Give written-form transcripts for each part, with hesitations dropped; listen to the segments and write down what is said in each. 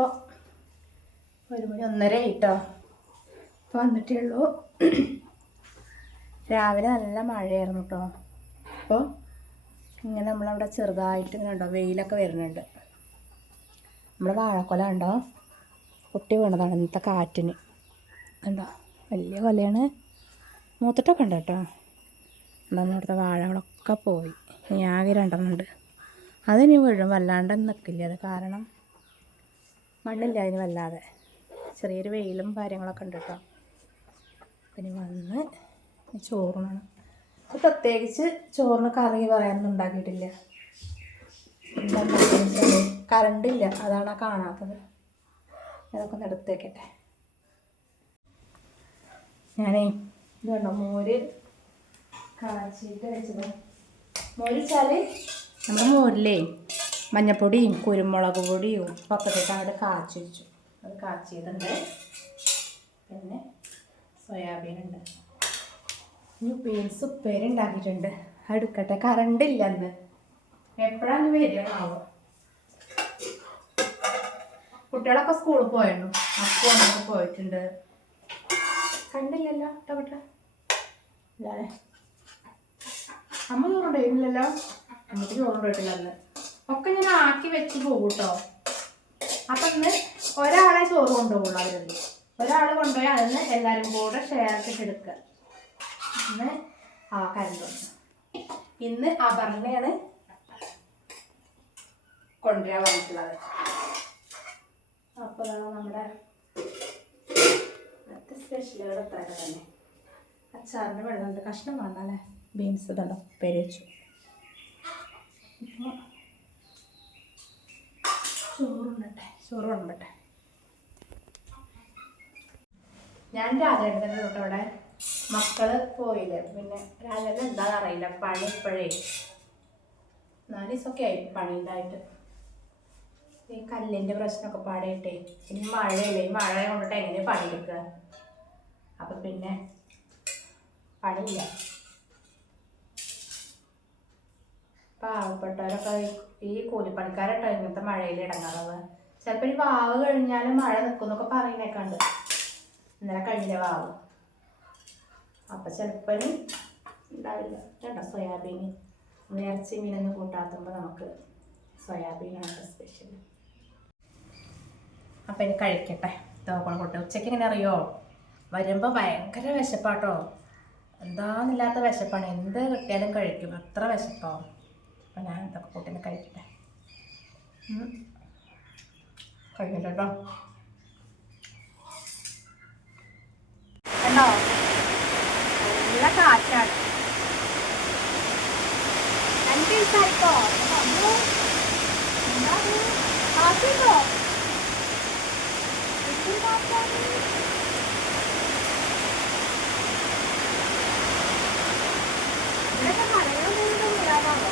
ഇപ്പോൾ 1 മണി 1:30 ആയിട്ടോ. ഇപ്പോൾ വന്നിട്ടേ ഉള്ളൂ. രാവിലെ നല്ല മഴയായിരുന്നു കേട്ടോ. അപ്പോൾ ഇങ്ങനെ നമ്മളവിടെ ചെറുതായിട്ട് ഇങ്ങനെ ഉണ്ടോ വെയിലൊക്കെ വരുന്നുണ്ട്. നമ്മുടെ വാഴക്കൊല ഉണ്ടോ പൊട്ടി വീണതാണ് ഇന്നത്തെ കാറ്റിന്. ഉണ്ടോ വലിയ കൊലയാണ്. മൂത്തിട്ടൊക്കെ ഉണ്ട് കേട്ടോ. എന്താണെന്ന് അവിടുത്തെ വാഴകളൊക്കെ പോയി. ഇനി ആകെ 2 ഉണ്ട്. അതിനി വീഴും, വല്ലാണ്ട് നിൽക്കില്ല. അത് കാരണം മണ്ണില്ല അതിന് വല്ലാതെ. ചെറിയൊരു വെയിലും കാര്യങ്ങളൊക്കെ ഉണ്ട് കേട്ടോ. പിന്നെ വന്ന് ചോറിനാണ്. അപ്പോൾ പ്രത്യേകിച്ച് ചോറിന് കറി പറയാനൊന്നും ഉണ്ടാക്കിയിട്ടില്ല. കറണ്ടില്ല, അതാണ് കാണാത്തത്. അതൊക്കെ ഒന്ന് എടുത്ത് വയ്ക്കട്ടെ. ഞാനേ ഇത് കണ്ടോ മോര് കാച്ചിട്ട് വെച്ചത്. മോര് വെച്ചാൽ നമ്മുടെ മോരിലേ മഞ്ഞപ്പൊടിയും കുരുമുളക് പൊടിയും ഉപ്പൊക്കെ ഇട്ടിട്ട് അങ്ങോട്ട് കാച്ചി വെച്ചു. അത് കാച്ചിയതുണ്ട്. പിന്നെ സോയാബീനുണ്ട്. ഇനി ബീൻസ് ഉപ്പേരി ഉണ്ടാക്കിയിട്ടുണ്ട്. അത് എടുക്കട്ടെ. കറണ്ടില്ല അന്ന്. എപ്പോഴാണ് വരികയാണാവോ. കുട്ടികളൊക്കെ സ്കൂളിൽ പോയിരുന്നു. അപ്പൊക്കെ പോയിട്ടുണ്ട്. കണ്ടില്ലല്ലോ ഇട്ടപ്പെട്ട അല്ലേ. അമ്മ ചോറുണ്ടായിരുന്നില്ലല്ലോ. അമ്മക്ക് ചോറുണ്ടായിട്ടില്ല അന്ന്. ഒക്കെ ഞാൻ ആക്കി വെച്ച് പോകും കേട്ടോ. അപ്പം ഇന്ന് ഒരാളെ ചോറ് കൊണ്ടുപോകുള്ളൂ. അവരത് ഒരാൾ കൊണ്ടുപോയി അതിന് എല്ലാവരും കൂടെ ഷെയർ ചെയ്തെടുക്കുക. ഇന്ന് കരണ്ട് വന്നു. ഇന്ന് അപർണയാണ് കൊണ്ടുവരാൻ വന്നിട്ടുള്ളത്. അപ്പോൾ നമ്മുടെ മറ്റേ സ്പെഷ്യലുകൾ എത്രയൊക്കെ തന്നെ. അച്ചാറിൻ്റെ വെള്ളമുണ്ട്. കഷ്ണം വേണ്ട അല്ലേ. ബീൻസ് ഇതുണ്ടോ ഉപ്പേരി വെച്ചു. ഇപ്പോൾ ചോറ് കൊണ്ടട്ടെ. ഞാൻ രാജേട്ടൻ്റെ തൊട്ട് അവിടെ മക്കള് പോയില്ലേ. പിന്നെ രാജേട്ടൻ എന്താണെന്ന് അറിയില്ല, പണി ഇപ്പോഴേ 4 ദിവസമൊക്കെ ആയി പണി ഉണ്ടായിട്ട്. ഈ കല്ലിൻ്റെ പ്രശ്നമൊക്കെ പാടായിട്ടേ. ഇനി മഴയല്ലേ, ഈ മഴ കൊണ്ടിട്ട് എങ്ങനെ പണിയെടുക്കുക. അപ്പം പിന്നെ പണിയില്ല. പാവപ്പെട്ടവരൊക്കെ ഈ കൂലിപ്പണിക്കാരട്ടോ ഇങ്ങനത്തെ മഴയിൽ ഇടങ്ങാറത്. ചിലപ്പോൾ ഈ വാവ് കഴിഞ്ഞാലും മഴ നിൽക്കുന്നൊക്കെ പറയുന്നേക്കാണ്ട്. ഇന്നലെ കഴിഞ്ഞ വാവ്. അപ്പം ചിലപ്പോൾ ഉണ്ടാവില്ല കേട്ടോ. സോയാബീൻ ഇറച്ചി മീനൊന്നും കൂട്ടാത്തുമ്പോൾ നമുക്ക് സോയാബീനാണ് സ്പെഷ്യൽ. അപ്പം ഇനി കഴിക്കട്ടെ. തോക്കണം കൊട്ടെ. ഉച്ചയ്ക്ക് എങ്ങനെ അറിയോ, വരുമ്പോൾ ഭയങ്കര വിശപ്പാട്ടോ. എന്താന്നില്ലാത്ത വിശപ്പാണ്. എന്ത് കിട്ടിയാലും കഴിക്കും, അത്ര വിശപ്പാവും. അപ്പം ഞാൻ ഇതൊക്കെ കൂട്ടിന് കഴിക്കട്ടെ. കഴിക്കട്ടെ കേട്ടോ. കണ്ടോ നല്ല കാറ്റാണ്. 2 ദിവസമായിട്ടോ. എന്താണ് കാറ്റുണ്ടോ? ഇവിടെയൊക്കെ മലകളൊന്നും ഇടാനാണോ.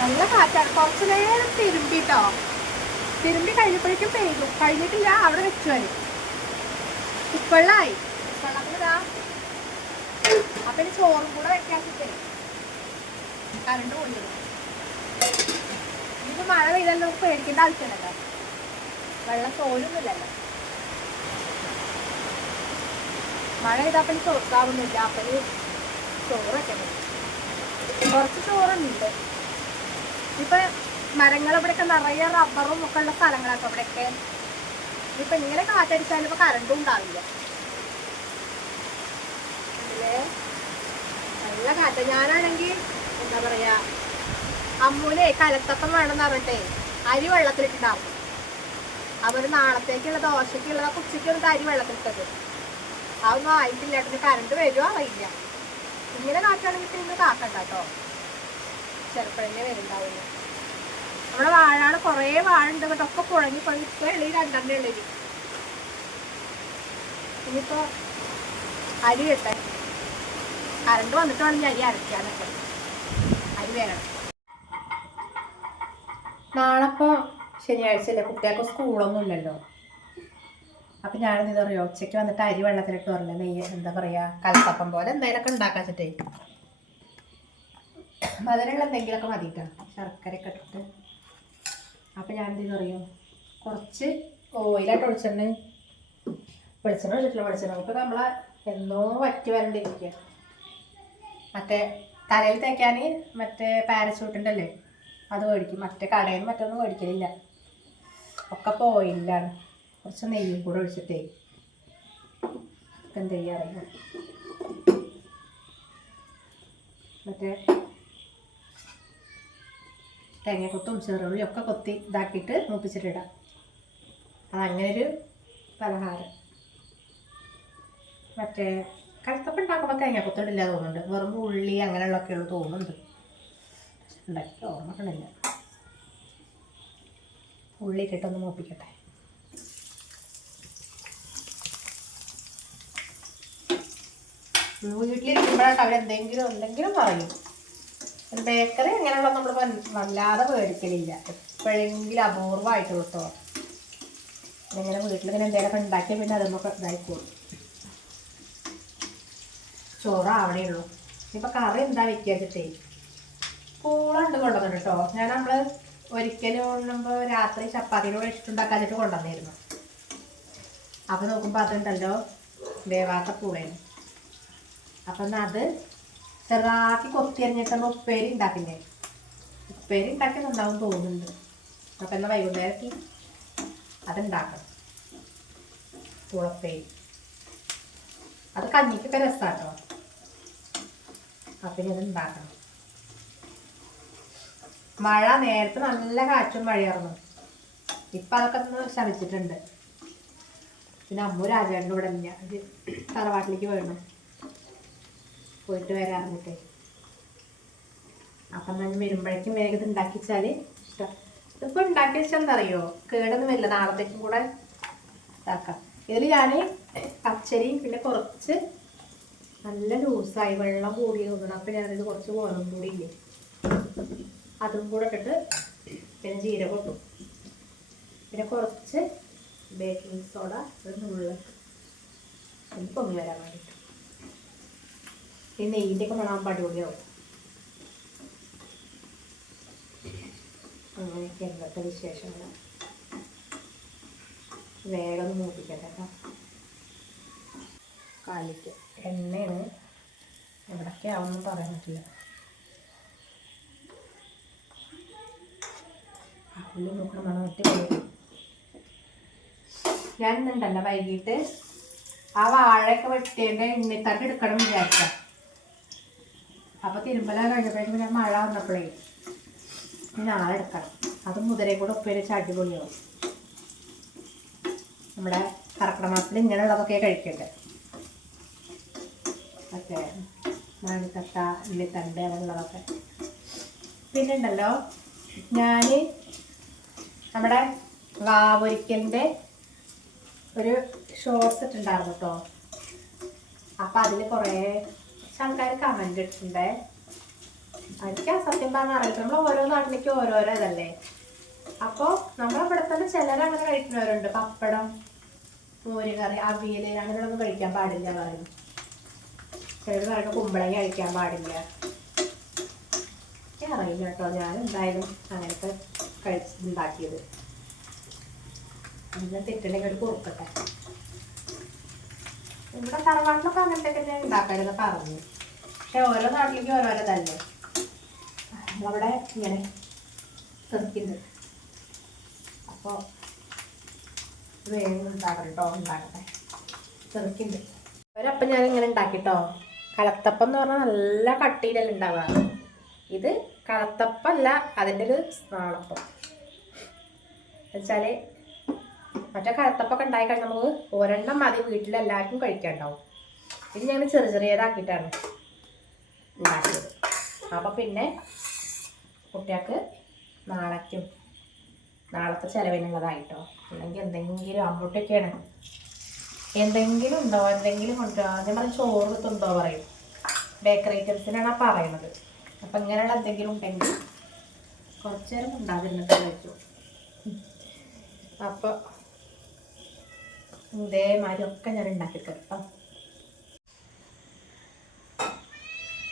നല്ല കാറ്റാണ്. കുറച്ചു നേരം തിരുമ്പിട്ടോ. തിരുമ്പി കഴിഞ്ഞപ്പോഴേക്കും പെയ്തു. കഴിഞ്ഞിട്ടില്ല, അവിടെ വെച്ചു വരും. ഉപ്പള്ളായി വെള്ളത്തിലിടാ. അപ്പൊ ഇനി ചോറും കൂടെ വെക്കാച്ചിട്ടേ കറണ്ട് പോയി. ഇനിയിപ്പോൾ മഴ പെയ്താലും നമുക്ക് പേടിക്കേണ്ട ആവശ്യമുണ്ടല്ലോ. വെള്ളം തോന്നുന്നില്ലല്ലോ. മഴ പെയ്താൽ ചോർക്കാവുന്നില്ല. അപ്പം ചോറൊക്കെ കുറച്ച് ചോറുണ്ട്. ഇപ്പം മരങ്ങളിവിടെയൊക്കെ നിറയെ റബ്ബറും ഒക്കെ ഉള്ള സ്ഥലങ്ങളൊക്കെ ഇവിടെയൊക്കെ. ഇപ്പം ഇങ്ങനെ കാറ്റടിച്ചാലും ഇപ്പോൾ കറണ്ടും ഉണ്ടാവില്ല. അതിലെ നല്ല കാറ്റ്. ഞാനാണെങ്കിൽ എന്താ പറയുക, അമ്മൂനെ കലത്തപ്പം വേണമെന്ന് പറഞ്ഞിട്ടേ അരി വെള്ളത്തിലിട്ടുണ്ടാവും. അവർ നാളത്തേക്കുള്ള ദോശയ്ക്കുള്ളത് ഉച്ചയ്ക്ക് വന്നിട്ട് അരി വെള്ളത്തിലിട്ടത്. അതൊന്നും ആയിട്ടില്ല. പിന്നെ കറണ്ട് വരുമോ അറിയില്ല. ഇങ്ങനെ കാറ്റാണെങ്കിൽ ഇന്ന് കാക്കണ്ട കേട്ടോ. ചെറുപ്പഴഞ്ഞേ വരുന്നുണ്ടാവില്ല. നമ്മുടെ വാഴാണ്, കുറേ വാഴ ഉണ്ട് കേട്ടോ. ഒക്കെ പുഴങ്ങി പുഴങ്ങി. ഇപ്പോൾ എള്ളി 2 ഉള്ളി. ഇനിയിപ്പോൾ അരി കിട്ടെ. കറണ്ട് വന്നിട്ട് വേണം അരി അരയ്ക്കാനൊക്കെ. അരി വേണം. നാളെ ഇപ്പോൾ ശനിയാഴ്ച അല്ലേ, കുട്ടികൾക്ക് സ്കൂളൊന്നും ഇല്ലല്ലോ. അപ്പം ഞാനെന്ത് അറിയോ, ഉച്ചയ്ക്ക് വന്നിട്ട് അരി വെള്ളത്തിലിട്ട് പറഞ്ഞില്ല. നെയ്യ് എന്താ പറയുക, കലത്തപ്പം പോലെ എന്തെങ്കിലുമൊക്കെ ഉണ്ടാക്കാൻ വെച്ചിട്ടേ. മധുരമുള്ള എന്തെങ്കിലുമൊക്കെ മതിയിട്ടോ, ശർക്കരയൊക്കെ ഇട്ടിട്ട്. അപ്പം അപ്പം ഞാൻ എന്തെങ്കിലും അറിയോ, കുറച്ച് ഓയിലായിട്ട് വെളിച്ചെണ്ണ ഒഴിച്ചിട്ടില്ല. വെളിച്ചെണ്ണ ഇപ്പം നമ്മളെ എന്നോ വറ്റി വരണ്ടിരിക്കുക. മറ്റേ തലയിൽ തേക്കാൻ മറ്റേ പാരച്യൂട്ടിൻ്റെ അല്ലേ അത് മേടിക്കും. മറ്റേ കടയിൽ മറ്റൊന്നും മേടിക്കലില്ല. ഒക്കെ ഇപ്പോൾ ഓയിലാണ്. കുറച്ച് നെയ്യും കൂടെ ഒഴിച്ചിട്ടേ എന്ത് ചെയ്യുക അറിയാം. മറ്റേ തേങ്ങക്കൊത്തും ചെറുള്ളിയും ഒക്കെ കൊത്തി ഇതാക്കിയിട്ട് മൂപ്പിച്ചിട്ടിടാം. അതങ്ങനൊരു പലഹാരം. മറ്റേ കഴുത്തപ്പം ഉണ്ടാക്കുമ്പോൾ തേങ്ങക്കൊത്തിടില്ല തോന്നുന്നുണ്ട്. വെറും ഉള്ളി അങ്ങനെയുള്ളതൊക്കെയുള്ളൂ തോന്നുന്നുണ്ട്. ഉണ്ടാക്കി ഓർമ്മക്കണില്ല. ഉള്ളി ഇട്ടിട്ടൊന്ന് മൂപ്പിക്കട്ടെ. വീട്ടിലിരിക്കുമ്പോഴായിട്ട് അവരെന്തെങ്കിലും പറയും. ബേക്കറി അങ്ങനെയുള്ള നമ്മൾ വല്ലാതെ മേടിക്കലില്ല. എപ്പോഴെങ്കിലും അപൂർവമായിട്ട് കിട്ടോ. ഇങ്ങനെ വീട്ടിലിങ്ങനെ എന്തെങ്കിലുമൊക്കെ ഉണ്ടാക്കിയാൽ പിന്നെ അതൊന്നൊക്കെ ഇതായിക്കോളും. ചോറാവണേ ഉള്ളൂ. ഇപ്പം കറി എന്താ വെക്കാച്ചിട്ടേ പൂളുണ്ട് കൊണ്ടുവന്നിട്ട് കേട്ടോ. നമ്മൾ ഒരിക്കലും കൊണ്ടുമ്പോൾ രാത്രി ചപ്പാത്തിനോട് ഇഷ്ടമുണ്ടാക്കാച്ചിട്ട് കൊണ്ടുവന്നിരുന്നു. അപ്പം നോക്കുമ്പോൾ അതുണ്ടല്ലോ വേവാത്ത പൂളേന്. അപ്പം എന്നാൽ അത് ചെറുതാക്കി കൊത്തിയരിഞ്ഞിട്ടൊന്ന് ഉപ്പേരി ഉണ്ടാക്കില്ലേ. ഉപ്പേരി ഉണ്ടാക്കിയിട്ടുണ്ടാവും തോന്നുന്നുണ്ട്. അപ്പം എന്നാൽ വൈകുന്നേരത്തിൽ അതുണ്ടാക്കണം. പൂളപ്പേരി അത് കഞ്ഞിക്കൊക്കെ രസമാട്ടോ. അപ്പം ഇനി അത് ഉണ്ടാക്കണം. മഴ നേരത്തെ നല്ല കാറ്റും മഴയായിരുന്നു. ഇപ്പം അതൊക്കെ ഒന്ന് ശമിച്ചിട്ടുണ്ട്. പിന്നെ അമ്മു രാജാവിൻ്റെ ഇവിടെ ഇല്ല. അത് തറവാട്ടിലേക്ക് വേണം പോയിട്ട് വരാറിഞ്ഞിട്ടേ. അപ്പം ഞാൻ വരുമ്പോഴേക്കും വേഗം ഉണ്ടാക്കി വെച്ചാൽ ഇഷ്ടം. ഇതിപ്പോൾ ഉണ്ടാക്കി വെച്ചാൽ എന്താ അറിയോ, കേടൊന്നും വരില്ല. നാളത്തേക്കും കൂടെ ഇതാക്കാം. ഇതിൽ ഞാൻ പച്ചരിയും പിന്നെ കുറച്ച് നല്ല ലൂസായി വെള്ളം കൂടി തോന്നണം. അപ്പം ഞാനത് കുറച്ച് ഗോതമ്പ് പൊടി ഇല്ലേ അതും കൂടെ ഇട്ടിട്ട് പിന്നെ ജീരകം ഇട്ടു. പിന്നെ കുറച്ച് ബേക്കിംഗ് സോഡ ഒരു നുള്ള് പൊങ്ങി വരാൻ വേണ്ടിയിട്ട്. ഈ നെയ്യിൻ്റെ ഒക്കെ മണം അടിപൊളിയാവും. അങ്ങനെയൊക്കെ ഇന്നത്തെ വിശേഷങ്ങൾ. വേഗം മൂപ്പിക്കട്ടെ കേട്ടോ. കാലിക്ക് എണ്ണയാണ്. എവിടൊക്കെ ആവുമെന്ന് പറയാൻ പറ്റില്ല. ഉള്ളി നോക്കണം മണം ഒറ്റ ഞാൻ ഇന്നുണ്ടല്ലോ വൈകിട്ട് ആ വാഴയൊക്കെ വെട്ടിയതിൻ്റെ എണ്ണിത്തട്ട് എടുക്കണം വിചാരിച്ച. അപ്പോൾ തിരുമ്പല കഴിഞ്ഞപ്പോഴേക്കും ഞാൻ മഴ വന്നപ്പോഴേ നാളെ എടുക്കണം. അത് മുതലേ കൂടെ ഉപ്പേരി വെച്ച് അടിപൊളിയാവും. നമ്മുടെ കർക്കിടക മാസത്തിൽ ഇങ്ങനെയുള്ളതൊക്കെ കഴിക്കട്ടെ. മറ്റേ മണിത്തട്ട ഉള്ളിത്തണ്ട് അങ്ങനെയുള്ളതൊക്കെ. പിന്നെ ഉണ്ടല്ലോ ഞാൻ നമ്മുടെ വാവൊരിക്കലിൻ്റെ ഒരു ഷോർട്സ് ഇട്ടുണ്ടായിരുന്നു കേട്ടോ. അപ്പം അതിൽ കുറേ ആൾക്കാർ കമൻ്റ് ഇട്ടിട്ടുണ്ട്. എനിക്ക് സത്യം പറഞ്ഞാൽ അറിയില്ല. നമ്മൾ ഓരോ നാട്ടിലേക്ക് ഓരോരോ ഇതല്ലേ. അപ്പോൾ നമ്മളിവിടെ തന്നെ ചിലരങ്ങനെ കഴിക്കുന്നവരുണ്ട്. പപ്പടം, മോരുകറി, അവിയൽ അങ്ങനെയുള്ളതൊന്നും കഴിക്കാൻ പാടില്ല പറയുന്നു. ചിലർ പറയുന്നത് കുമ്പളങ്ങ കഴിക്കാൻ പാടില്ല. എനിക്ക് അറിയില്ല കേട്ടോ. ഞാൻ എന്തായാലും അങ്ങനത്തെ ഉണ്ടാക്കിയത്. അങ്ങനെ തെറ്റില്ലെങ്കിൽ ഒരു കുറുക്കട്ടെ. ഇവിടെ തറവാട്ടിലൊക്കെ അങ്ങനത്തെ തന്നെ ഉണ്ടാക്കരുത് പറഞ്ഞു. പക്ഷെ ഓരോ നാട്ടിലേക്ക് ഓരോരോ തന്നെ. നമ്മളവിടെ ഇങ്ങനെ തെറിക്കുന്നുണ്ട്. അപ്പോൾ വേഗം ഉണ്ടാക്കണം കേട്ടോ. ഉണ്ടാക്കട്ടെ. തെറിക്കുന്നുണ്ട്. ഒരപ്പം ഞാനിങ്ങനെ ഉണ്ടാക്കിട്ടോ. കലത്തപ്പം എന്ന് പറഞ്ഞാൽ നല്ല കട്ടിയിലല്ല ഉണ്ടാവുക. ഇത് കലത്തപ്പല്ല, അതിൻ്റെ ഒരു നാളപ്പം എന്നുവെച്ചാൽ മറ്റേ കലത്തപ്പൊക്കെ ഉണ്ടായിക്കഴിഞ്ഞാൽ നമുക്ക് ഒരെണ്ണം മതി വീട്ടിലെല്ലാവർക്കും കഴിക്കാനുണ്ടാവും. ഇത് ഞങ്ങൾ ചെറിയതാക്കിയിട്ടാണ് ഉണ്ടാക്കിയത്. അപ്പോൾ പിന്നെ കുട്ടികൾക്ക് നാളത്തെ ചിലവിനുള്ളതായിട്ടോ. അല്ലെങ്കിൽ എന്തെങ്കിലും അമ്മൂട്ടൊക്കെയാണ് എന്തെങ്കിലും ഉണ്ടോ എന്തെങ്കിലും കൊണ്ടുപോകാം. ഞാൻ പറഞ്ഞ ചോറ് തുണ്ടോ പറയും. ബേക്കറി ഐറ്റംസിനാണ് പറയുന്നത്. അപ്പം ഇങ്ങനെയുള്ള എന്തെങ്കിലും ഉണ്ടെങ്കിൽ കുറച്ച് നേരം ഉണ്ടാകുന്നിട്ട് കഴിച്ചു. അപ്പോൾ ഇതേമാതിരി ഒക്കെ ഞാൻ ഉണ്ടാക്കി കേട്ടോ.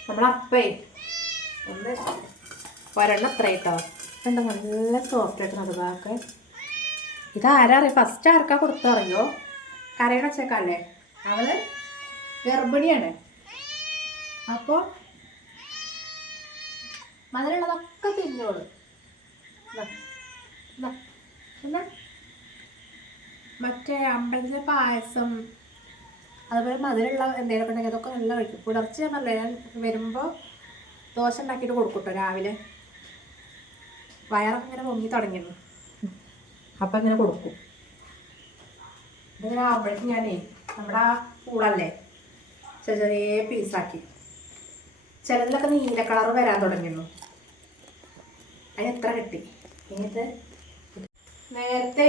നമ്മളപ്പേ ഒന്ന് ഒരെണ്ണം അത്ര കേട്ടോ. കണ്ടോ നല്ല സോഫ്റ്റ് ആയിട്ട് നടുവാക്കെ. ഇതാരറിയാം ഫസ്റ്റ് ആർക്കാ കൊടുത്തറിയോ? കരയണ വെച്ചേക്കല്ലേ, അവള് ഗർഭിണിയാണ്. അപ്പോൾ മധുരമുള്ളതൊക്കെ തിന്നോളൂ. പിന്നെ മറ്റേ അമ്പലത്തിലെ പായസം അതുപോലെ മധുരമുള്ള എന്തെങ്കിലുമൊക്കെ ഉണ്ടെങ്കിൽ അതൊക്കെ നല്ല കഴിക്കും. പുലർച്ചെ നല്ല ഞാൻ വരുമ്പോൾ ദോശ ഉണ്ടാക്കിയിട്ട് കൊടുക്കൂട്ടോ രാവിലെ. വയറൊക്കെ ഇങ്ങനെ പൊങ്ങി തുടങ്ങിയിരുന്നു, അപ്പം ഇങ്ങനെ കൊടുക്കും. ഇതിങ്ങനെ ആകുമ്പോഴേക്കും ഞാനേ നമ്മുടെ ആ പൂളല്ലേ ചെറിയ ചെറിയ പീസാക്കി. ചിലതിലൊക്കെ നീല കളർ വരാൻ തുടങ്ങിയിരുന്നു. അതിന് എത്ര കിട്ടി. എന്നിട്ട് നേരത്തെ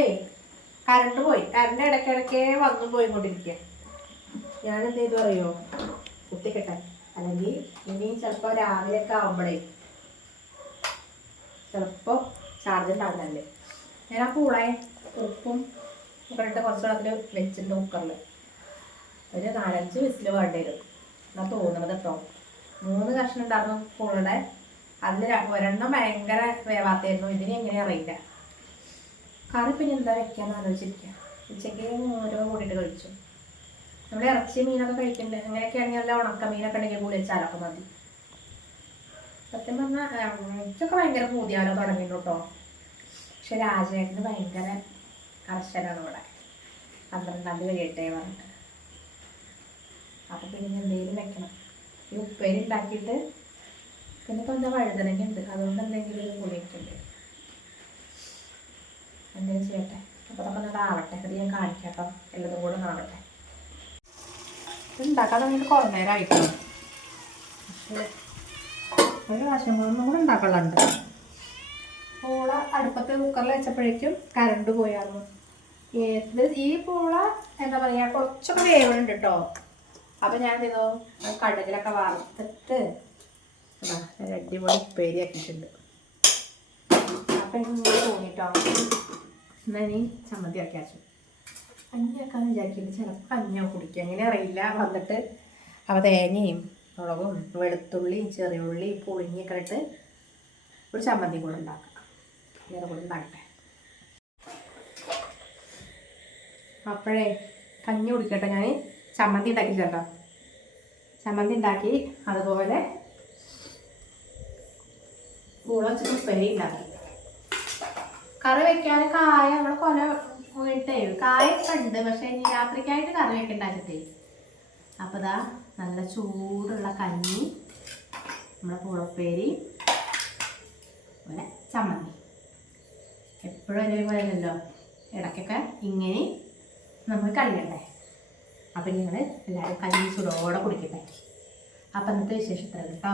കറണ്ട് പോയി. കറണ്ട് ഇടയ്ക്കിടയ്ക്കേ വന്നും പോയിക്കൊണ്ടിരിക്കുക. ഞാനെന്ത് ചെയ്തു അറിയോ, കുത്തിക്കെട്ടാൻ. അല്ലെങ്കിൽ ഇനി ചിലപ്പോൾ രാവിലെയൊക്കെ ആകുമ്പോഴേ ചിലപ്പോൾ ചാർജ് ഉണ്ടാവില്ലല്ലേ. ഞാൻ ആ പൂളെ ഉപ്പും ഇട്ട് കുറച്ച് വെള്ളത്തിൽ വെച്ചിട്ടുണ്ട് കുക്കറിൽ. ഒരു 4-5 വിസിൽ വേണ്ടി വരും എന്നാ തോന്നുന്നത് കേട്ടോ. 3 കഷ്ണം ഉണ്ടായിരുന്നു പൂളയുടെ. അതിൽ ഒരെണ്ണം ഭയങ്കര വേവാത്തായിരുന്നു. ഇതിന് എങ്ങനെ അറിയില്ല. കറി പിന്നെ എന്താ വെക്കാന്ന് ആലോചിച്ചിരിക്കുക. ഉച്ചയ്ക്ക് ഓരോ കൂടിയിട്ട് കഴിച്ചു. നമ്മൾ ഇറച്ചി മീനൊക്കെ കഴിക്കണ്ടേ. അങ്ങനെയൊക്കെ ആണെങ്കിൽ നല്ല ഉണക്ക മീനൊക്കെ ഉണ്ടെങ്കിൽ കൂടി വെച്ചാലൊക്കെ മതി. സത്യം പറഞ്ഞാൽ എനിക്കൊക്കെ ഭയങ്കര പൂതിയാലോ തുടങ്ങിയിട്ടു കേട്ടോ. പക്ഷെ രാജേട്ടന് ഭയങ്കര കർശനാണ് ഇവിടെ. 12-ാം തീയതി കഴിയട്ടെ പറഞ്ഞിട്ട്. അപ്പം പിന്നെ എന്തെങ്കിലും വെക്കണം. ഈ ഉപ്പേരി ഉണ്ടാക്കിയിട്ട് പിന്നെ ഇപ്പം എന്താ വഴുതനങ്ങ ഉണ്ട്, അതുകൊണ്ട് എന്തെങ്കിലും ഒരു പുളി വെക്കണ്ടേ. എന്തെങ്കിലും ചെയ്യട്ടെ. അപ്പോൾ അതൊക്കെ ഒന്ന് ആവട്ടെ. അത് ഞാൻ കാണിക്കാം കേട്ടോ. എല്ലതും കൂടെ ആവട്ടെ. ഉണ്ടാക്കാൻ തുടങ്ങിയിട്ട് കുറേ നേരമായിട്ടോ. പക്ഷേ ഒരു പ്രാവശ്യം ഒന്നും കൂടെ ഉണ്ടാക്കാനുണ്ട്. പൂള അടുപ്പത്ത് കുക്കറിൽ വെച്ചപ്പോഴേക്കും കറണ്ട് പോയായിരുന്നു. ഈ പൂള എന്താ പറയുക കുറച്ചൊക്കെ വേവുണ്ട് കേട്ടോ. അപ്പം ഞാൻ എന്ത് ചെയ്തോ കടുകിലൊക്കെ വറുത്തിട്ട് ഒരു അടിപൊളി ഉപ്പേരി ആക്കിയിട്ടുണ്ട്. അപ്പം ഇങ്ങനെ തോന്നിട്ടോ എന്നാൽ ഇനി ചമ്മന്തി ആക്കിയാച്ചു. കഞ്ഞിയാക്കാന്ന് വിചാരിക്കുന്നത് ചിലപ്പോൾ കഞ്ഞിയോ കുടിക്കുക എങ്ങനെ അറിയില്ല. വന്നിട്ട് അപ്പോൾ തേങ്ങയും മുളകും വെളുത്തുള്ളിയും ചെറിയ ഉള്ളിയും പുളിങ്ങിയൊക്കെ ഇട്ട് ഒരു ചമ്മന്തി കൂടെ ഉണ്ടാക്കാം. വേറെ കൂടെ ഉണ്ടാക്കട്ടെ. അപ്പോഴേ കഞ്ഞി കുടിക്കട്ടെ. ഞാൻ ചമ്മന്തി ഉണ്ടാക്കി ചേട്ടോ. ചമ്മന്തി ഉണ്ടാക്കി അതുപോലെ പൂള വെച്ചിട്ട് ഉപ്പേരി ഉണ്ടാക്കി. കറി വെക്കാൻ കായ നമ്മൾ കൊല പോയിട്ടേ കായൊക്കെ ഉണ്ട്. പക്ഷേ ഇനി രാത്രിക്കായിട്ട് കറി വെക്കണ്ടാച്ചിട്ടേ. അപ്പോൾ ഇതാ നല്ല ചൂടുള്ള കഞ്ഞി, നമ്മുടെ പൂളപ്പേരി, പിന്നെ ചമ്മന്തി. എപ്പോഴും ഒരേപോലെ അല്ലല്ലോ, ഇടയ്ക്കൊക്കെ ഇങ്ങനെ നമ്മൾ കഴിയണ്ടേ. അപ്പം നിങ്ങൾ എല്ലാവരും കഞ്ഞി ചൂടോടെ കുടിക്കട്ടെ. അപ്പം ഇന്നത്തെ വിശേഷത്തിൽ കേട്ടോ.